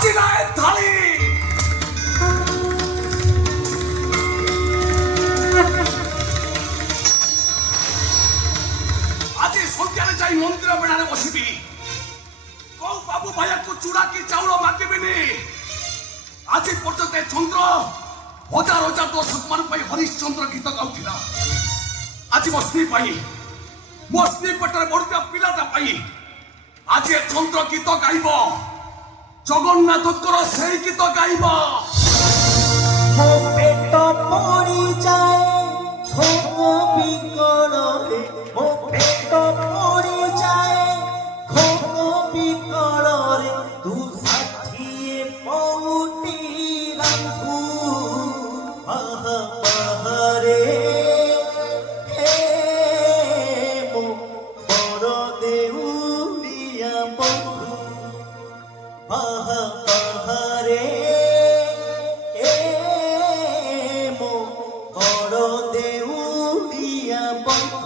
আজি রায় থালি আজি সন্ধ্যারে যাই মন্দির বেড়ারে বসিবি কৌ বাবু ভাইয়াকে চূড়া কি চাউল মাগিবিনি আজি পর্যন্ত চন্দ্র হাজার হাজার দর্শক মান পাই হরিশ্চন্দ্র গীত গাউথিলা আজি ମୋ ସ୍ତ୍ରୀ ପାଇଁ ମୋ ସ୍ତ୍ରୀ ପେଟରେ ବଢୁଥିବା ପିଲାଟା ପାଇଁ ଆଜି ଏ ଚନ୍ଦ୍ର ଗୀତ ଗାଇବ ଜଗନ୍ନାଥଙ୍କର ସେଇ ଗୀତ ଗାଇବ ମୋ ପେଟ ପଡ଼ିଯାଏ ଭୋକ ବିକଳରେ ମୋ ପେଟ ପଡ଼ିଯାଏ ଭୋକ ବିକଳରେ ତୁ ଷାଠିଏ ପଉଟି ରାନ୍ଧୁ ପାହାରେ ହେ ମୋ ବଡ଼ ଦେଉଳିଆ ବନ୍ଧୁ ପାହାରେ ମୋ ବଡ଼ ଦେଉଳିଆ ବନ୍ଧୁ